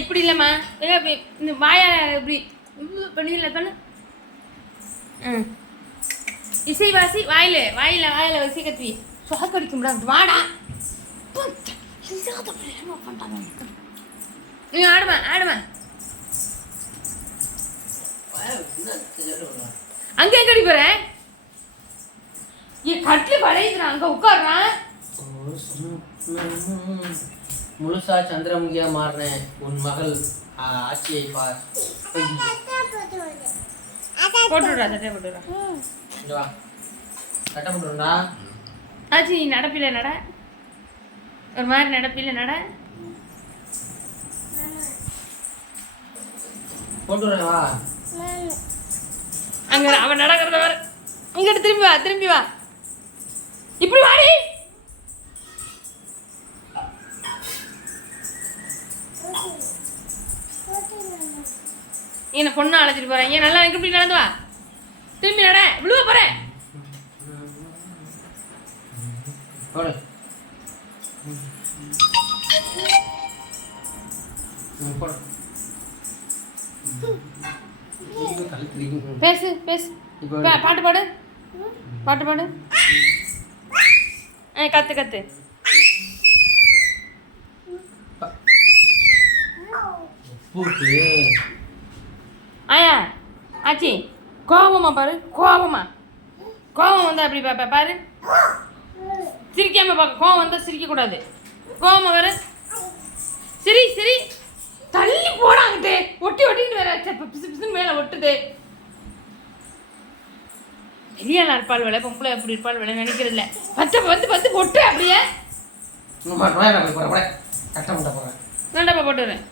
இப்படி இல்லைம்மா இந்த வாயா இப்படி பண்ணிடல தானே. இசை வாசி வாயில வாயில வாயில வசி கத்தி சொகக்கடிக்க முடியாது. வாடா நீ ஆடுமா ஆடுமா. அங்கே கடி போற என் கட்டில படையுதுறான். அங்க உட்காடுறான். முழுசா சந்திரமுகியா மாறினேன் உன் மகள் ஆட்சியை பார். போட்டுடுறா சட்டை போட்டுடுறா. சட்டை போட்டுருண்டா. ஆச்சு நீ நடப்பில நட ஒரு மாதிரி நடப்பில நட. போட்டுடுறா. அங்க அவன் நடக்கிறத வர இங்கிட்ட திரும்பி வா திரும்பி வா. இப்படி வாடி. என்ன பொண்ணு அழைச்சிட்டு போறேன். ஏன் நல்லா எனக்கு இப்படி நடந்து வா. திரும்பி நட விழுவ போறேன். பேசு பேசு பாட்டு பாடு பாட்டு பாடு. கத்து கத்து. ஆயா ஆச்சி கோபமா பாரு. கோபமா கோபம் வந்தா அப்படி பாப்பா பாரு. சிரிக்காம பார்க்க. கோபம் வந்தா சிரிக்க கூடாது. கோபமா பாரு. சரி சரி தள்ளி போடாங்கிட்டு ஒட்டி ஒட்டிட்டு வேற பிசு பிசுன்னு மேலே ஒட்டுது. பெரியாளா இருப்பாள் வேலை பொம்பளை எப்படி இருப்பாள் வேலை நினைக்கிறது இல்லை. வந்து வந்து ஒட்டு அப்படியே. கட்டப்பட்ட போறேன். நண்டப்பா போட்டுறேன்.